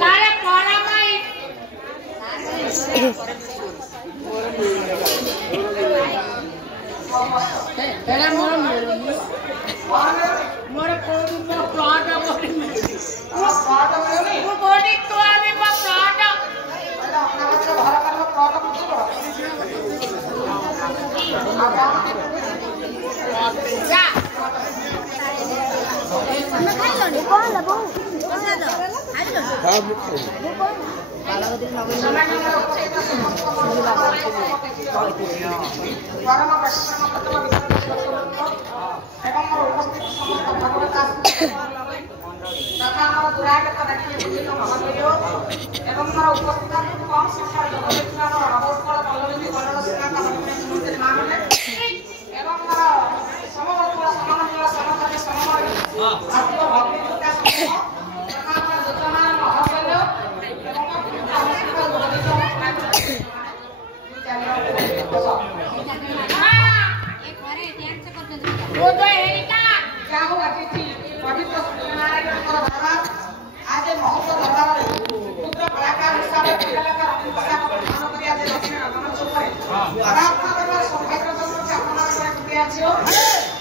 तारे पड़ा भाई तेरा मोर कोड में प्लॉट है बॉडी में वो बॉडी तो अभी बस प्लॉट है अपना बच्चा भरा कर प्लॉट पूछ लो जा मैं खाई लो नहीं कौन ला बहु कौन ला दो खाई लो हां काला बदल ना गरम प्रश्न पत्र एवं उपस्थित समस्त भगवत तथा हमारा दुराग का देखिए बुझे तो महादेव एवं हमारा उपस्थित कम संख्या में देखना हमारा अवस्था पल्लवी कलर सेना का मुख्य नाम है एवं हमारा समवर्ग समान समता समान आपको भक्ति का समूह तथा हमारा जतमान महादेव वो तो एरिका क्या हुआ तिथि पवित्र सत्यनारायण का धन्यवाद आज महोत्सव दरबार में पुत्र कलाकार हिसाब से कलाकार हिसाब को प्रदान करिया जे दक्षिण रंगमंच ऊपर आराधना करवा सौभाग्य जन्म से अपना करे दिया छियो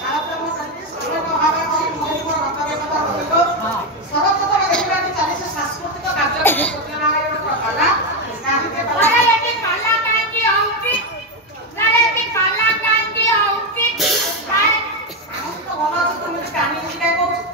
कार्यक्रम संति सर्व भाव में मोहित गंतव्य पथ रहितो सर्वप्रथम देखिबा कि 40 सांस्कृतिक कार्यक्रम सत्यनारायण का कला नाही के अरे लेकिन कला काहे की होउची अरे लेकिन कला काहे की होउची सांस्कृतिक कार्यक्रम सत्यनारायण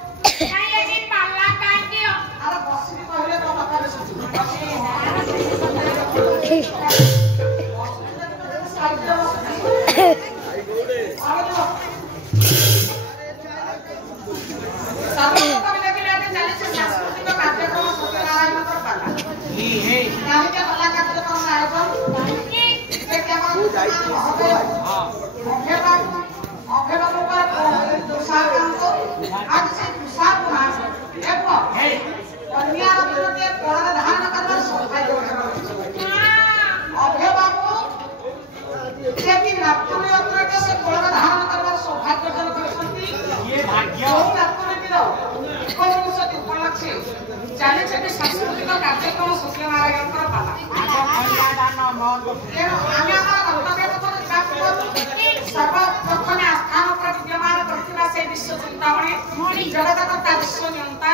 सर्वप्रथम स्थान पर विद्यमान करथिबा से विश्व चिंतामणि जगतकर्ता विश्व नियंता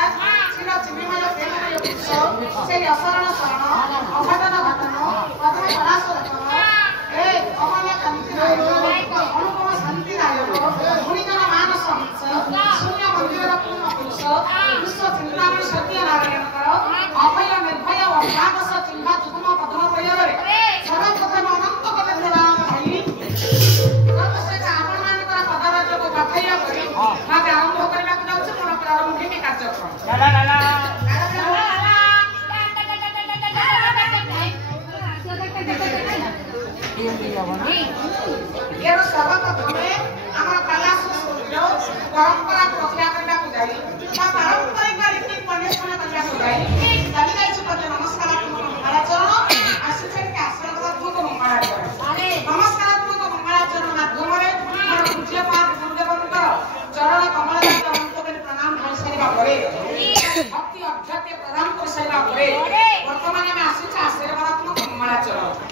श्री चिन्मय प्रेममय पुरुष से असरण शरण अघटन घटन प्रथम परास रचन ए अमय कांति अनुपम शांति दायक गुणिजन मानस हंस शून्य मंदिर पूर्ण पुरुष विश्व चिंतामणि सत्यनारायण अभय निर्भय अभागस चिन्ह जुगम पद्म प्रयोगरे सर्वप्रथम अनंत पद प्रणाम भाई आरंभ करने प्रारंभिक कार्यक्रम सर्वप्रथम कला परंपरा को रक्षा करने पारंपरिक रीति अन्वेषण करने नमस्कारात्मक मंगलाचरण आशीर्वादात्मक मंगलाचरण नमस्कारात्मक मंगलाचरण माध्यम पूज्यपाद गुरुदेवंकर चरण कमल प्रणाम कर सारा भक्ति अभ्यर्थी प्रदान कर सारा वर्तमान में आसी आशीर्वादात्मक मंगलाचरण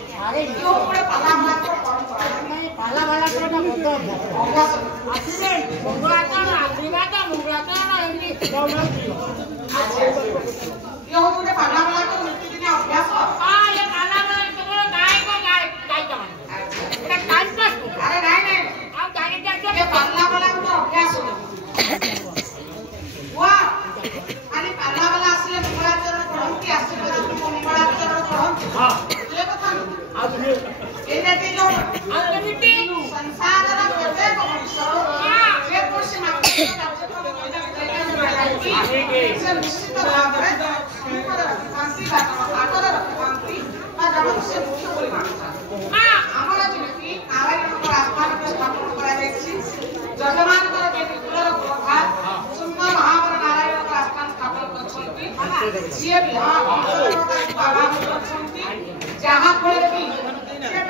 जहाँ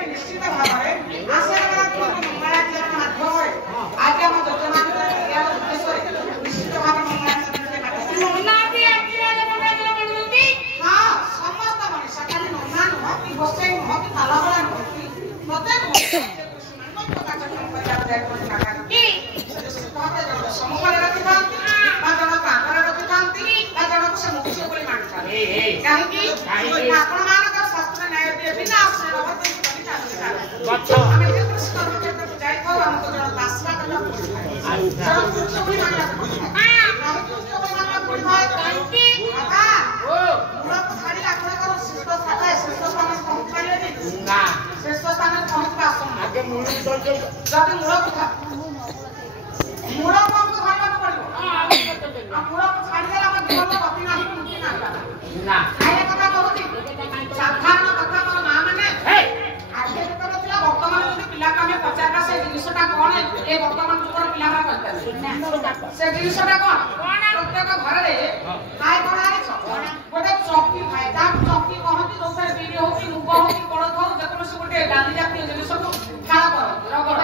निश्चित भाव में आशीर्वादात्मक मंगलाचरण माध्यम आज आम योजना निश्चित भाव मंगलाचरण ବସେଇ ମହତି ପାଲାବଳା ନୁହନ୍ତି ମତେ ସମୂହରେ ରଖିଥାନ୍ତି ବା ଜଣକ ଆଗରେ ରଖିଥାନ୍ତି ବା ଜଣକ ସେ ମୁଖ୍ୟ ବୋଲି ମାନିଥାନ୍ତି କାହିଁକି ଆପଣମାନଙ୍କର ଶାସ୍ତ୍ର ନ୍ୟାୟ ଦିଏ ବିନା ଆଶ୍ରୟ ଆମେ ଯେ କୃଷି କର୍ମକ୍ଷେତ୍ରକୁ ଯାଇଥାଉ ଆମକୁ ଜଣ ବାସିବା କରିବାକୁ ପଡ଼ିଥାଏ ମୁଖ୍ୟ ବୋଲି ମାନିବାକୁ ପଡ଼ିଥାଏ ମୂଳକୁ ଛାଡ଼ି ଆପଣଙ୍କର ଶୀର୍ଷ ସ୍ଥାନରେ ପହଞ୍ଚିପାରିବେନି ଶୀର୍ଷ ସ୍ଥାନରେ ପହଞ୍ଚିବା ଆସନ ଯଦି ମୂଳକୁ ଆମକୁ ଧରିବାକୁ ପଡ଼ିବ ଆଉ ମୂଳକୁ ଛାଡ଼ିଦେଲେ ଆମ ଜୀବନର ଗତି ନାହିଁ ମୁକ୍ତି ନାହିଁ ଖାଇବା କଥା କହୁଛି ସାଧାରଣ କଥା ମୋର ମା ମାନେ ଆଗେ ଯେତେବେଳେ ଥିଲା ବର୍ତ୍ତମାନ ଯଦି ପିଲାକୁ ଆମେ ପଚାରିବା ସେ ଜିନିଷଟା କଣ ଏ ବର୍ତ୍ତମାନ ଯୁଗର ପିଲାମାନେ କହିପାରିବେ ସେ ଜିନିଷଟା କଣ ପ୍ରତ୍ୟେକ ଘରରେ ଥାଏ କଣ ଜାଣିଛ ଗୋଟେ ଚକି ଥାଏ ଯାହାକୁ ଚକି କହନ୍ତି ଯୋଉଥିରେ ବିରି ହଉ କି ମୁଗ ହଉ କି କୋଳଥ ହଉ ଯେକୌଣସି ଗୋଟେ ଡାଲି ଜାତୀୟ ଜିନିଷକୁ ଖାଳ କରନ୍ତି ରଗଡ଼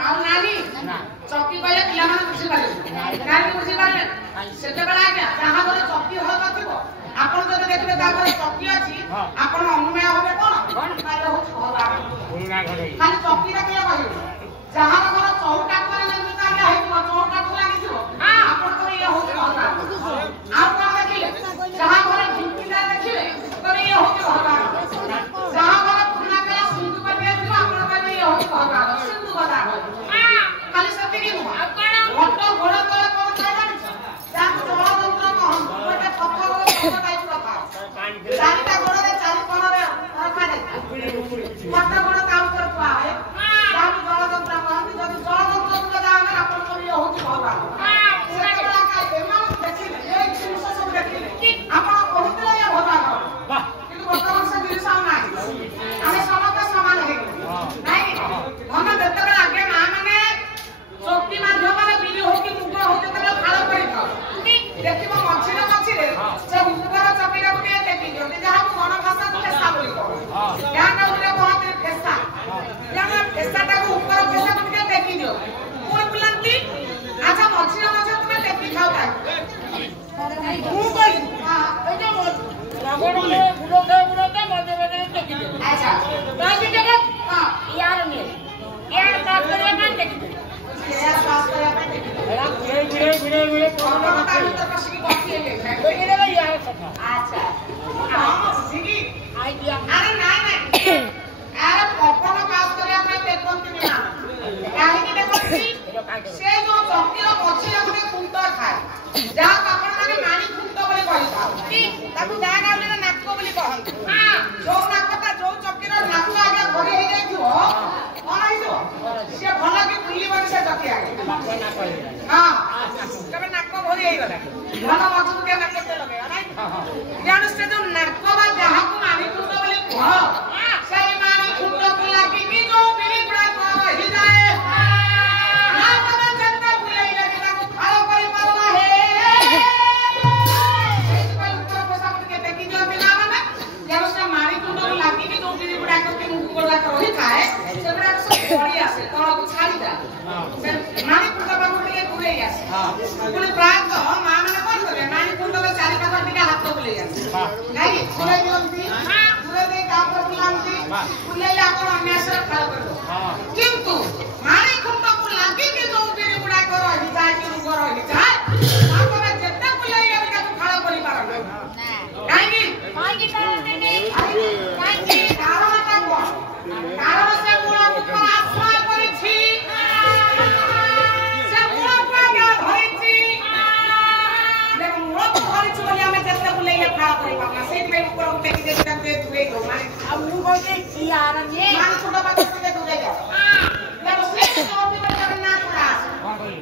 ଆଉ ନାନୀ ଚକି କହିଲେ ପିଲାମାନେ ବୁଝିପାରିବେ କାହିଁକି ବୁଝିପାରିଲେ ସେତେବେଳେ ଆଜ୍ଞା ଯାହା ଘରେ ଚକି ହଳ ନଥିବ ଆପଣ ଯଦି ଦେଖିବେ ତା ଘରେ ଚକି ଅଛି ଆପଣ ଅନୁମୟ ହବେ କଣ ଖାଲି ହଉଛି ଖାଲି ଚକି ଦେଖିଲେ କହିବେ ଯାହାର ଘର ଚଉକାଠ ନିର୍ମିତ ଆଜ୍ଞା ହେଇଥିବ ଚଉକାଠ ଲାଗିଥିବ ଆପଣଙ୍କର ଇଏ ହଉଛି ଆଉ କଣ ଦେଖିଲେ ଯାହା ଘରେ ଝୁଣ୍ଟିଟା ଦେଖିଲେ ଇଏ ହଉଛି ଯାହା ଘରେ ପୁରୁଣା କାଳ ସିନ୍ଧୁ କଟିଆ ଥିବ ଆପଣ କହିବେ ଇଏ ହଉଛି ସିନ୍ଧୁ କଥା ଖାଲି ସେତିକି ନୁହଁ ଘଟ ଘୋଡ଼ ତଳେ କଣ ଥାଏ ଜାଣିଛ ଯାହାକୁ ଜଳଯନ୍ତ୍ର କହନ୍ତି ଗୋଟେ ପଥର ଟାଇପର ଥାଏ ଚାରିଟା ଗୋଡ଼ରେ ଚାରି କୋଣରେ ରଖାଯାଏ ଗୋଟେ ଗୋଡ଼ ତା ଉପରେ ଥୁଆ ହୁଏ ଯାହାକୁ ଜଳଯନ୍ତ୍ର କହନ୍ତି ଯଦି ଜଳଯନ୍ତ୍ର ତୁମେ ଯାଆନ୍ତି ଆପଣଙ୍କର ଇଏ ହଉଛି ଭଗବାନ ସେତେବେଳେ ଏମାନଙ୍କୁ ଦେଖିଲେ ଏ ଜିନିଷ ସବୁ ଦେଖିଲେ ଆପଣ କହୁଥିଲେ ଇଏ ଭଗବାନ କିନ୍ତୁ ବର୍ତ୍ତମାନ ସେ ଜିନିଷ ଆଉ ନାହିଁ ଆମେ ସମସ୍ତେ ସମାନ ହେଇଗଲେ ନାଇଁ ମନେ ଯେତେବେଳେ ଆଗେ ମା ମାନେ ଚକି ମାଧ୍ୟମରେ ବିରି ହଉ କି ମୁଗ ହଉ ଯେତେବେଳେ ଫାଳ କରିଥାଉ ଦେଖିବ ମଝିରେ ମଝିରେ ସେ ମୁଗର ଚକିଟାକୁ ଟିକେ ଟେକି ଦିଅନ୍ତି ଯାହାକୁ ମନ ଭାଷାକୁ ଫେସା ବୋଲି କହୁ ଗାଁ ଗାଉଁରେ କହନ୍ତି ଫେସା ଫେସାଟାକୁ ଉପର ଫେସାକୁ ଟିକେ ଟେକି ଦିଅ ପୁଣି ବୁଲାନ୍ତି ଆଚ୍ଛା ମଝିରେ ମଝିରେ ତୁମେ ଟେକି ଖାଉ ମୁଁ କହିଲି ଆଚ୍ଛା ସେ ଯୋଉ ଚକିର ମଝିରେ ଗୋଟେ ଖୁଣ୍ଟ ଥାଏ ଯାହାକୁ ଆପଣମାନେ ମାଣି ଖୁଣ୍ଟ ବୋଲି କହିଥାନ୍ତି ତାକୁ ଗାଁ ଗାଉଁଲିରେ ନାକ ବୋଲି କହନ୍ତି ଯୋଉ ନାକଟା ଯୋଉ ଚକିର ନାକ ଆଗେ ଘୋରି ହେଇଯାଇଥିବ କଣ ହେଇଯିବ ସିଏ ଭଲ କି ବୁଲିବନି ସେ ଚକି ଆଗେ ହଁ କେବେ ନାକ ଘୋରି ହେଇଗଲା ଭଲ ମଜବୁତିଆ ନାକଟେ ଲଗେଇବା ନାଇଁ ଜାଣୁ ସେ ଯୋଉ ନାକ ବା ଯାହାକୁ ମାଣି ଖୁଣ୍ଟ ବୋଲି କୁହ ସେଇ ମାଣି ଖୁଣ୍ଟକୁ ଲାଗିକି ଯୋଉ ବିରି ଗୁଡାକ ରହିଯାଏ ରହିଥାଏ ସେଗୁଡାକ ସବୁ ପଡି ଆସେ ତଳକୁ ଛାଡିଯାଏ ମାଣି କୁଣ୍ଡ ପାଖକୁ ଟିକେ ଦୂରେଇ ଆସେ ପୁଣି ପ୍ରାୟତଃ ମା ମାନେ କଣ କରିବେ ମାଣି କୁଣ୍ଡର ଚାରି ପାଖ ଟିକେ ହାତ ବୁଲେଇ ଆସେ କାହିଁକି ବୁଲେଇ ଦିଅନ୍ତି ଦୂରେ ଦେଇ ତାପରେ ବୁଲାନ୍ତି ବୁଲେଇଲେ ଆପଣ ଅନ୍ୟାସରେ ଖାଳ କରିବ କିନ୍ତୁ ମାଣି କୁଣ୍ଡକୁ ଲାଗିକି ଯୋଉ ବିରି ଗୁଡାକ ରହିଯାଏ କି ରୁଗ ରହିଯାଏ ତାପରେ ଯେତେ ବୁଲେଇଲେ ବି ତାକୁ ଖାଳ କରିପାରନ୍ତି କାହିଁକି କାରଣଟା କଣ କାରଣ ସେ ମୂଳକୁ ଆଶ୍ରୟ କରିଛି ସେ ମୂଳକୁ ଆଜ୍ଞା ଧରିଛି ଦେଖ ମୂଳକୁ ଧରିଛୁ ବୋଲି ଆମେ ଯେତେ ବୁଲେଇଲେ ଖାଳ କରିପାରୁନା ସେଇଥିପାଇଁ ଉପରକୁ ଟେକି ଦେଇକି ତାକୁ ଟିକେ ଦୂରେଇ ଦଉ ମାନେ ଆଉ ମୁଁ କହୁଛି ଛୋଟ ପାଖରେ ଟିକେ ଦୂରେଇ ଯାଉ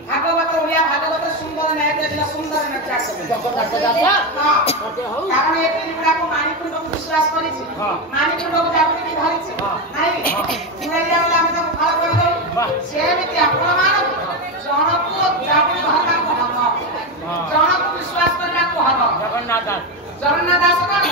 ଭାଗବତ ଓଡିଆ ଭାଗବତ ସୁନ୍ଦର ନ୍ୟାୟ ସୁନ୍ଦର କାରଣ ଏ ପିଲାକୁ ମାଣିକୁଣ୍ଡକୁ ବିଶ୍ୱାସ କରିଛି ମାଣିକୁଣ୍ଡକୁ ଜାବୁଡ଼ିକି ଧରିଛି ନାଇଁ ଆମେ ତାକୁ ଫଳ କରିଦଉ ସେମିତି ଆପଣମାନଙ୍କୁ ଜଣକୁ ଜାବୁଡ଼ି ଧରିବାକୁ ହବ ଜଣକୁ ବିଶ୍ୱାସ କରିବାକୁ ହବ ଜଗନ୍ନାଥ ଦାସ କଣ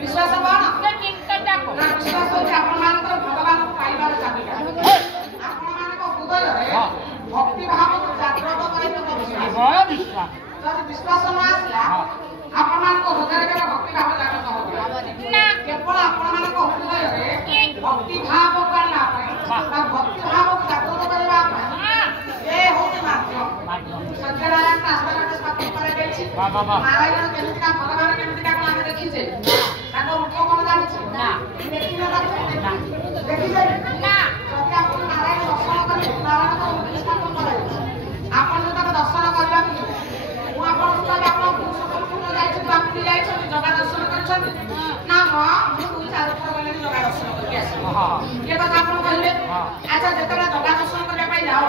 विश्वास कौन ना विश्वास होची आपण मानकर भगवान को पाइबार चाबिका आपण मानक हृदय रे भक्ति भाव को जागृत करितो विश्वास जब विश्वास न आसला आपण मानक हृदय रे भक्ति भाव जागृत हो ना केवल आपण मानक हृदय रे भक्ति भाव करला बा भक्ति भाव को जागृत करबा ए होते माध्यम सत्यनारायण आस्था का स्थापन करे गेछि नारायण केमिति का भगवान केमिति का हम देखि जे ताको रूप कोन जानि छी ना देखि ना देखि जे ना सत्य आपण नारायण दर्शन करे नारायण को रूप स्थापन करे आपण जो ताको दर्शन करबा मु आपण को आपण पुरुषोत्तम जाय छी बापू जाय छी जगह दर्शन करछन ना मु दुई चार थर गले जगह दर्शन करके आसी ये बात आपण कहले अच्छा जेतरा जगह दर्शन करबा पई जाओ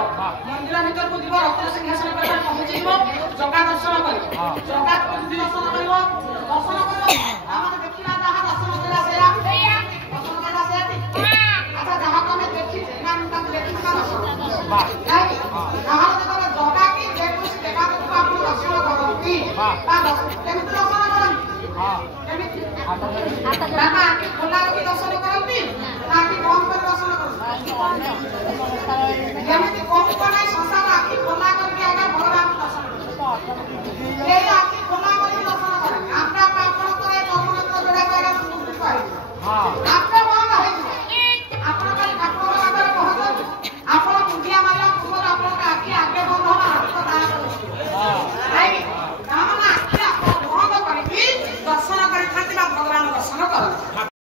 मंदिर भीतर को जीव रत्न सिंहासन पर पहुंचीबो जगह दर्शन करिबो जगह दर्शन करिबो दर्शन करिबो हमर देखिला ताहा दर्शन करा सेया दर्शन करा सेया अच्छा जहां को मैं देखि मान तक देखि का दर्शन वाह नहीं जहां जगह जगह की देखु देखा तो आप दर्शन करंती बा केमिति दर्शन करंती हां केमिति बाबा आके खोला की दर्शन करंती आके कम कर दर्शन करंती केमिति कम कोना संसार आके खोला करके आगे भगवान दर्शन करंती ए आके खोला करके दर्शन करंती आपका पापन करे धर्म जोड़ा करे मुक्ति पाए हां